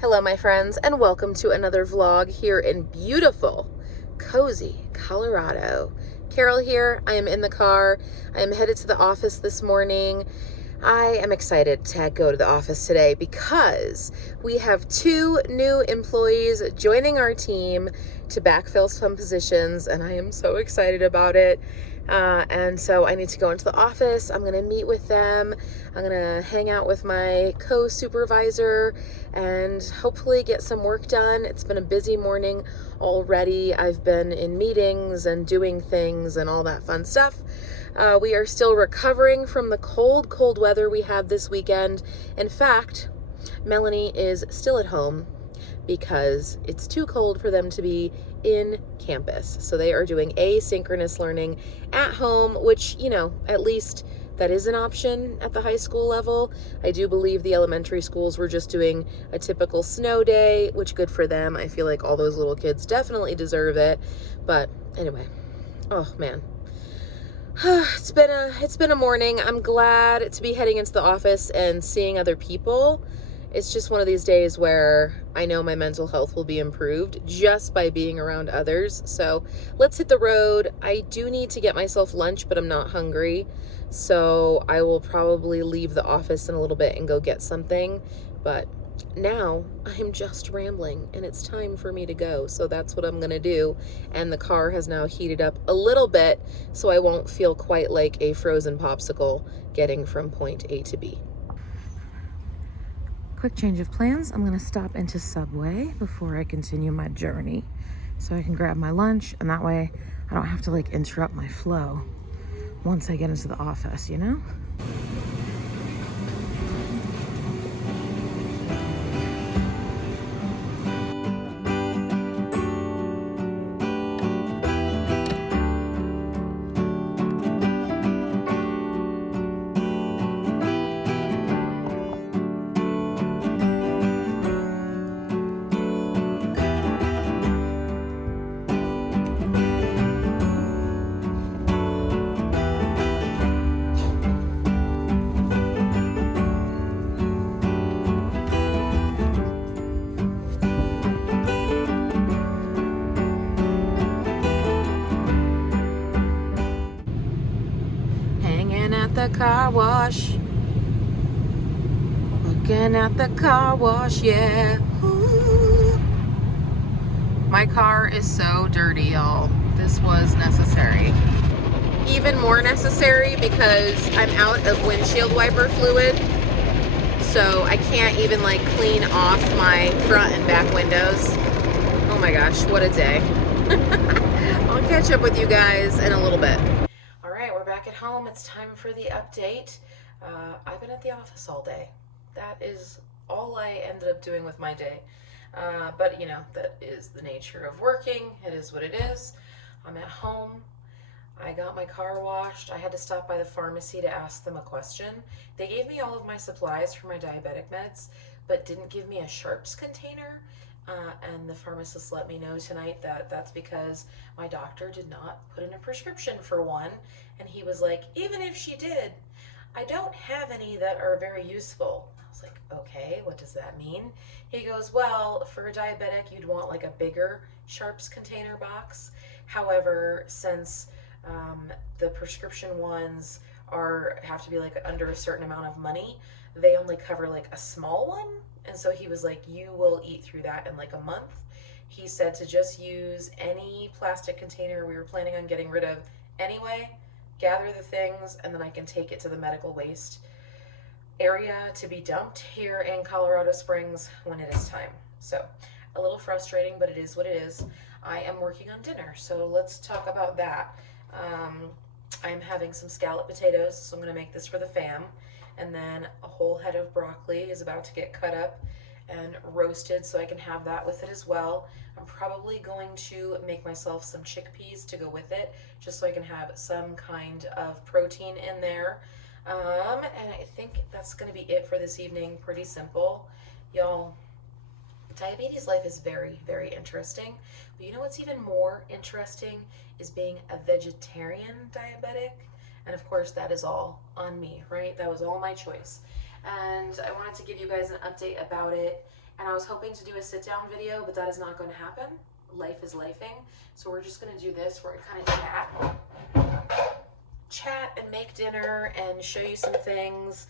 Hello, my friends, and welcome to another vlog here in beautiful, cozy Colorado. Carol here. I am in the car. I am headed to the office this morning. I am excited to go to the office today because we have 2 new employees joining our team to backfill some positions, and I am so excited about it. And so I need to go into the office. I'm going to meet with them. I'm going to hang out with my co-supervisor and hopefully get some work done. It's been a busy morning already. I've been in meetings and doing things and all that fun stuff. We are still recovering from the cold weather we had this weekend. In fact, Melanie is still at home because it's too cold for them to be in campus. So they are doing asynchronous learning at home, which, at least that is an option at the high school level. I do believe the elementary schools were just doing a typical snow day, which good for them. I feel like all those little kids definitely deserve it. But anyway, oh man. It's been a morning. I'm glad to be heading into the office and seeing other people. It's just one of these days where I know my mental health will be improved just by being around others. So let's hit the road. I do need to get myself lunch, but I'm not hungry. So I will probably leave the office in a little bit and go get something. But now I'm just rambling and it's time for me to go. So that's what I'm going to do. And the car has now heated up a little bit so I won't feel quite like a frozen popsicle getting from point A to B. Quick change of plans. I'm gonna stop into Subway before I continue my journey so I can grab my lunch, and that way I don't have to interrupt my flow once I get into the office, Hanging at the car wash. Looking at the car wash, yeah. Ooh. My car is so dirty, y'all. This was necessary. Even more necessary because I'm out of windshield wiper fluid. So I can't even clean off my front and back windows. Oh my gosh, what a day. I'll catch up with you guys in a little bit. All right, we're back at home. It's time for the update. I've been at the office all day. That is all I ended up doing with my day. But that is the nature of working. It is what it is. I'm at home. I got my car washed. I had to stop by the pharmacy to ask them a question. They gave me all of my supplies for my diabetic meds, but didn't give me a sharps container. And the pharmacist let me know tonight that that's because my doctor did not put in a prescription for one. And he was like, even if she did, I don't have any that are very useful. I was like, okay, what does that mean? He goes, well, for a diabetic, you'd want a bigger sharps container box. However, since the prescription ones have to be under a certain amount of money, they only cover a small one. And so he was like, you will eat through that in a month. He said to just use any plastic container we were planning on getting rid of anyway, gather the things, and then I can take it to the medical waste area to be dumped here in Colorado Springs when it is time. So a little frustrating, but it is what it is. I am working on dinner, so let's talk about that. I'm having some scalloped potatoes, so I'm going to make this for the fam. And then a whole head of broccoli is about to get cut up and roasted, so I can have that with it as well. I'm probably going to make myself some chickpeas to go with it, just so I can have some kind of protein in there. And I think that's going to be it for this evening. Pretty simple. Y'all, diabetes life is very, very interesting. But you know what's even more interesting is being a vegetarian diabetic. And of course, that is all on me, right? That was all my choice. And I wanted to give you guys an update about it And I was hoping to do a sit down video, but that is not going to happen. Life is lifing. So we're just going to do this where we kind of chat and make dinner and show you some things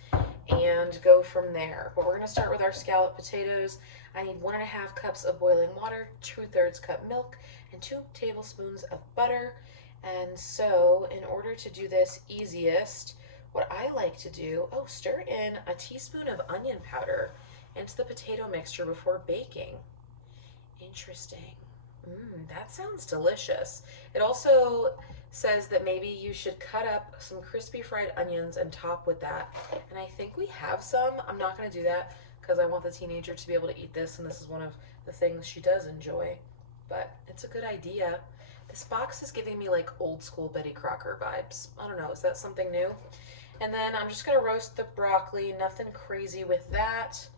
and go from there. But we're going to start with our scalloped potatoes. I need 1.5 cups of boiling water, 2/3 cup milk, and 2 tablespoons of butter. And so in order to do this easiest, what I like to do, stir in a teaspoon of onion powder into the potato mixture before baking. Interesting. That sounds delicious. It also says that maybe you should cut up some crispy fried onions and top with that. And I think we have some. I'm not going to do that because I want the teenager to be able to eat this, and this is one of the things she does enjoy. But it's a good idea. This box is giving me like old school Betty Crocker vibes. I don't know, is that something new? And then I'm just going to roast the broccoli. Nothing crazy with that.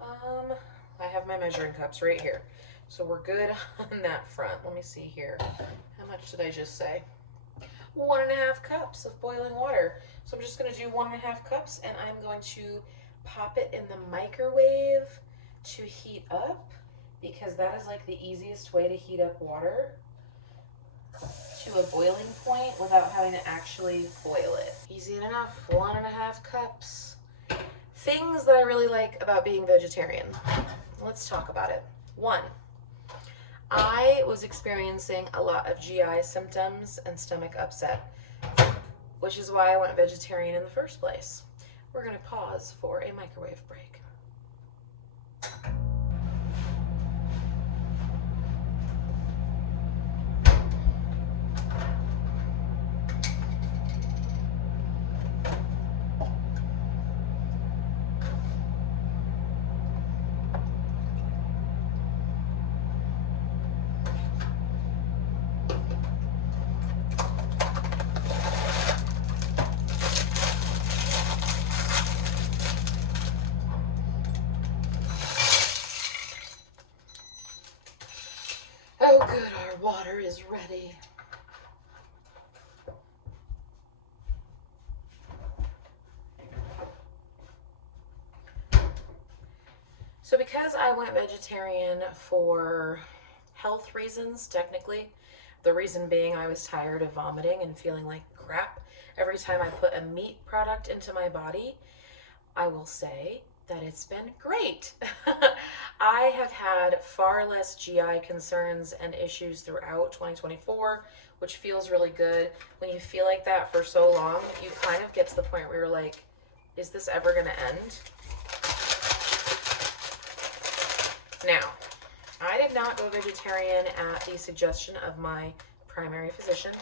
I have my measuring cups right here. So we're good on that front. Let me see here. How much did I just say? 1.5 cups of boiling water. So I'm just going to do 1.5 cups, and I'm going to pop it in the microwave to heat up, because that is like the easiest way to heat up water to a boiling point without having to actually boil it. Easy enough. 1.5 cups. Things that I really like about being vegetarian. Let's talk about it. 1, I was experiencing a lot of GI symptoms and stomach upset, which is why I went vegetarian in the first place. We're going to pause for a microwave break. Oh good, our water is ready. So because I went vegetarian for health reasons, technically, the reason being I was tired of vomiting and feeling like crap every time I put a meat product into my body, I will say that it's been great. I have had far less GI concerns and issues throughout 2024, which feels really good. When you feel like that for so long, you kind of get to the point where you're like, is this ever going to end? Now, I did not go vegetarian at the suggestion of my primary physician,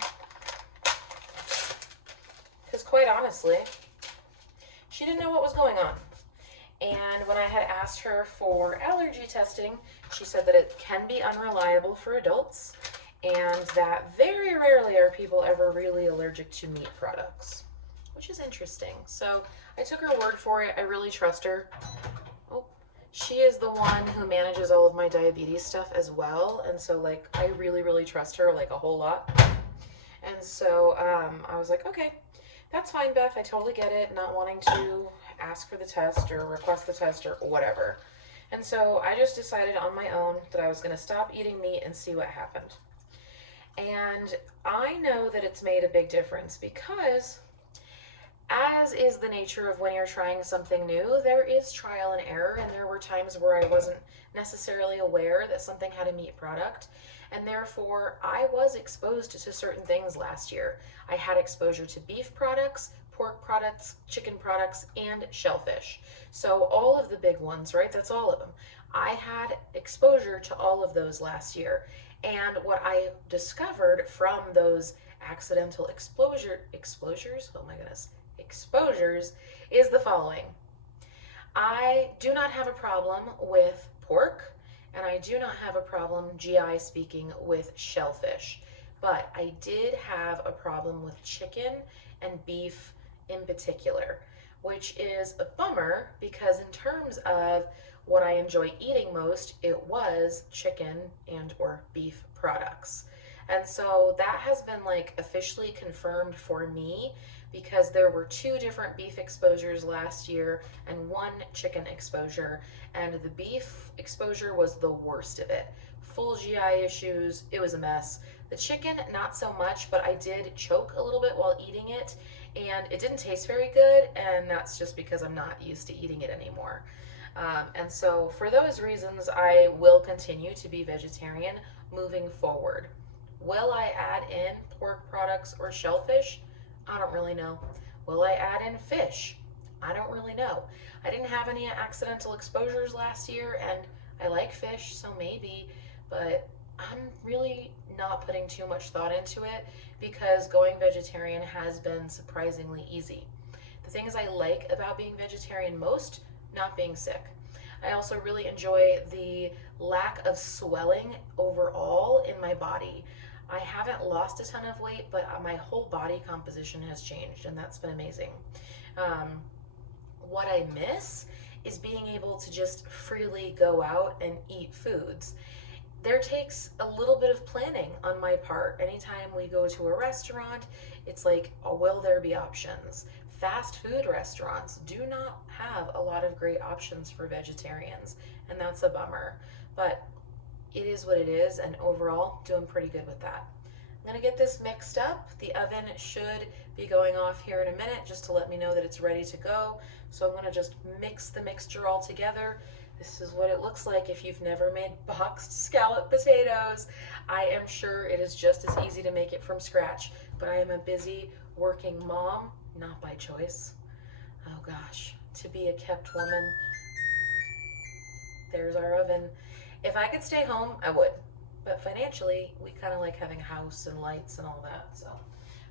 because quite honestly, she didn't know what was going on. And when I had asked her for allergy testing, she said that it can be unreliable for adults, and that very rarely are people ever really allergic to meat products, which is interesting. So I took her word for it. I really trust her. She is the one who manages all of my diabetes stuff as well, and so like I really trust her like a whole lot. And so I was like, okay, that's fine, Beth, I totally get it, not wanting to ask for the test or request the test or whatever. And so I just decided on my own that I was going to stop eating meat and see what happened. And I know that it's made a big difference because, as is the nature of when you're trying something new, there is trial and error, and there were times where I wasn't necessarily aware that something had a meat product, and therefore I was exposed to certain things last year. I had exposure to beef products, pork products, chicken products, and shellfish. So all of the big ones, right? That's all of them. I had exposure to all of those last year, and what I discovered from those accidental exposures, oh my goodness, exposures, is the following. I do not have a problem with pork, and I do not have a problem, GI speaking, with shellfish, but I did have a problem with chicken and beef in particular, which is a bummer because in terms of what I enjoy eating most, it was chicken and or beef products. And so that has been like officially confirmed for me because there were 2 different beef exposures last year and 1 chicken exposure, and the beef exposure was the worst of it. Full GI issues, it was a mess. The chicken, not so much, but I did choke a little bit while eating it, and it didn't taste very good, and that's just because I'm not used to eating it anymore. And so for those reasons, I will continue to be vegetarian moving forward. Will I add in pork products or shellfish? I don't really know. Will I add in fish? I don't really know. I didn't have any accidental exposures last year, and I like fish, so maybe, but I'm really not putting too much thought into it because going vegetarian has been surprisingly easy. The things I like about being vegetarian most, not being sick. I also really enjoy the lack of swelling overall in my body. I haven't lost a ton of weight, but my whole body composition has changed, and that's been amazing. What I miss is being able to just freely go out and eat foods. There takes a little bit of planning on my part. Anytime we go to a restaurant, it's like, oh, will there be options? Fast food restaurants do not have a lot of great options for vegetarians, and that's a bummer. But it is what it is, and overall, doing pretty good with that. I'm gonna get this mixed up. The oven should be going off here in a minute just to let me know that it's ready to go. So I'm gonna just mix the mixture all together. This is what it looks like if you've never made boxed scallop potatoes. I am sure it is just as easy to make it from scratch, but I am a busy working mom, not by choice. Oh gosh, to be a kept woman. There's our oven. If I could stay home, I would. But financially, we kind of like having a house and lights and all that. So,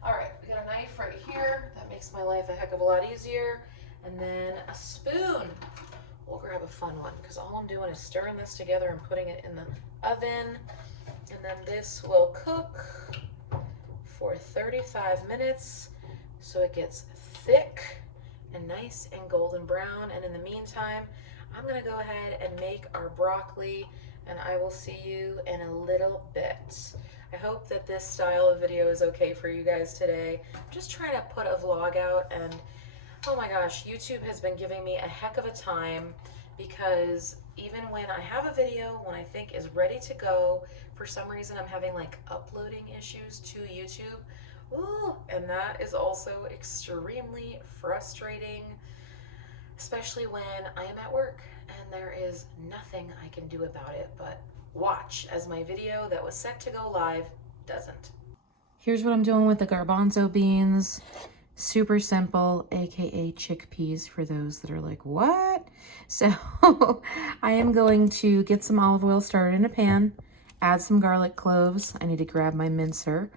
all right, we got a knife right here. That makes my life a heck of a lot easier. And then a spoon. We'll grab a fun one because all I'm doing is stirring this together and putting it in the oven. And then this will cook for 35 minutes so it gets thick and nice and golden brown. And in the meantime, I'm gonna go ahead and make our broccoli, and I will see you in a little bit. I hope that this style of video is okay for you guys today. I'm just trying to put a vlog out, and oh my gosh, YouTube has been giving me a heck of a time because even when I have a video, when I think is ready to go, for some reason I'm having like uploading issues to YouTube. Ooh, and that is also extremely frustrating, especially when I am at work and there is nothing I can do about it but watch as my video that was set to go live doesn't. Here's what I'm doing with the garbanzo beans. Super simple, aka chickpeas for those that are like, what? So I am going to get some olive oil started in a pan, add some garlic cloves. I need to grab my mincer.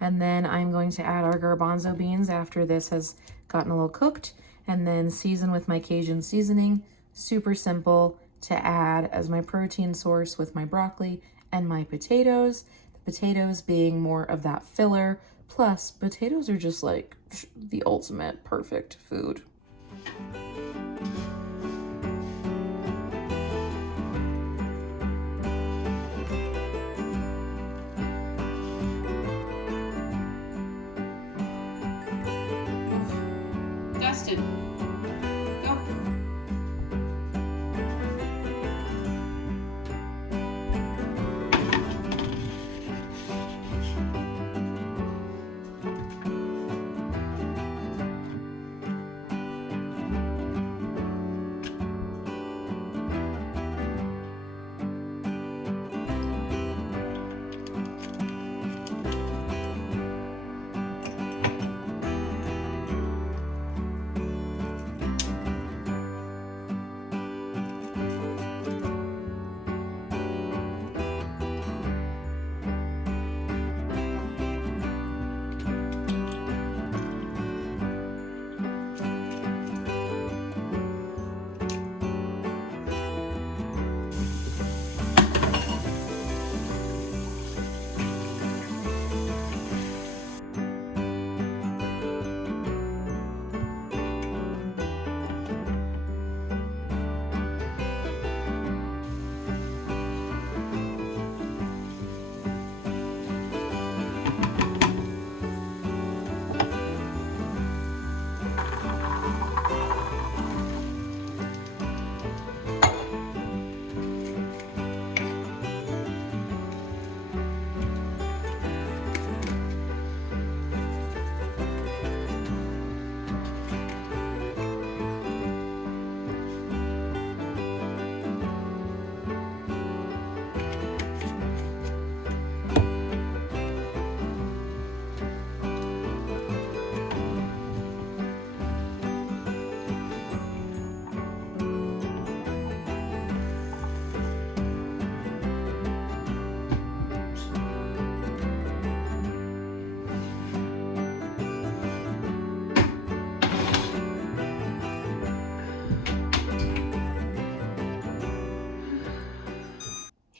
And then I'm going to add our garbanzo beans after this has gotten a little cooked, and then season with my Cajun seasoning. Super simple to add as my protein source with my broccoli and my potatoes. The potatoes being more of that filler. Plus, potatoes are just like the ultimate perfect food. Dustin, go.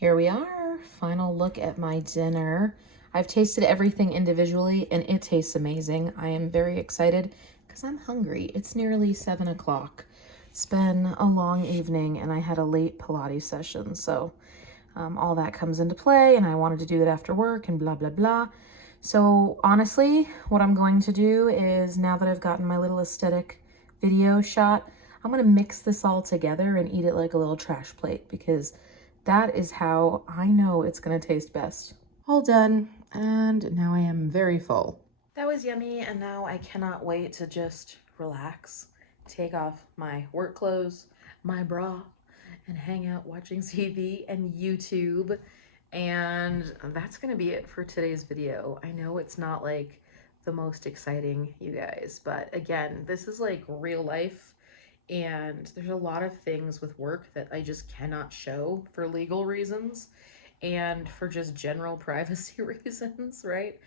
Here we are, final look at my dinner. I've tasted everything individually and it tastes amazing. I am very excited because I'm hungry. It's nearly 7 o'clock. It's been a long evening and I had a late Pilates session, so all that comes into play, and I wanted to do it after work and blah, blah, blah. So honestly, what I'm going to do is, now that I've gotten my little aesthetic video shot, I'm gonna mix this all together and eat it like a little trash plate, because that is how I know it's gonna taste best. All done, and now I am very full. That was yummy, and now I cannot wait to just relax, take off my work clothes, my bra, and hang out watching TV and YouTube. And that's gonna be it for today's video. I know it's not like the most exciting, you guys, but again, this is like real life, and there's a lot of things with work that I just cannot show for legal reasons and for just general privacy reasons, right?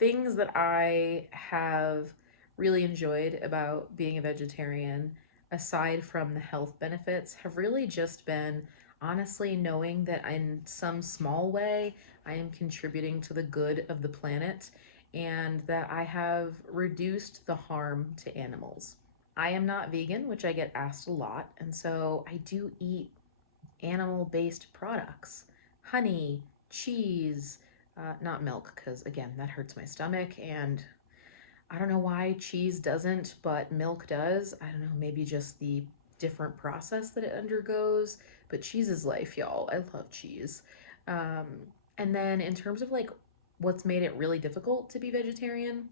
Things that I have really enjoyed about being a vegetarian, aside from the health benefits, have really just been honestly knowing that in some small way I am contributing to the good of the planet, and that I have reduced the harm to animals. I am not vegan, which I get asked a lot, and so I do eat animal-based products, honey, cheese, not milk, because again, that hurts my stomach, and I don't know why cheese doesn't, but milk does. I don't know, maybe just the different process that it undergoes, but cheese is life, y'all. I love cheese. Um, and then in terms of like what's made it really difficult to be vegetarian,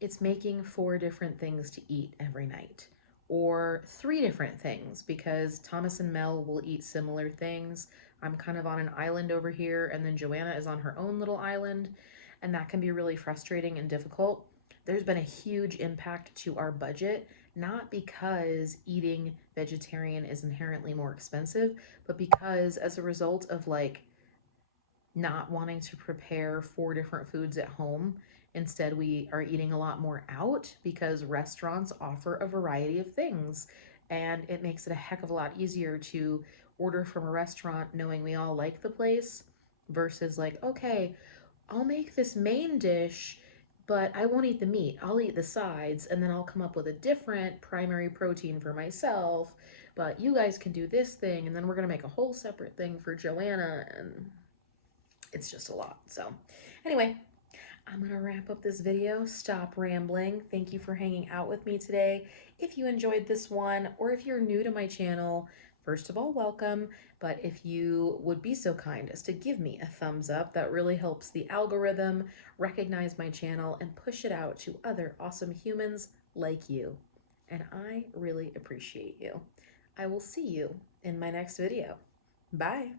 it's making 4 different things to eat every night, or 3 different things, because Thomas and Mel will eat similar things. I'm kind of on an island over here, and then Joanna is on her own little island, and that can be really frustrating and difficult. There's been a huge impact to our budget, not because eating vegetarian is inherently more expensive, but because as a result of like not wanting to prepare 4 different foods at home. Instead, we are eating a lot more out because restaurants offer a variety of things, and it makes it a heck of a lot easier to order from a restaurant knowing we all like the place, versus like, okay, I'll make this main dish, but I won't eat the meat. I'll eat the sides, and then I'll come up with a different primary protein for myself, but you guys can do this thing, and then we're gonna make a whole separate thing for Joanna, and it's just a lot. So anyway, I'm gonna wrap up this video, stop rambling. Thank you for hanging out with me today. If you enjoyed this one, or if you're new to my channel, first of all, welcome. But if you would be so kind as to give me a thumbs up, that really helps the algorithm recognize my channel and push it out to other awesome humans like you. And I really appreciate you. I will see you in my next video. Bye.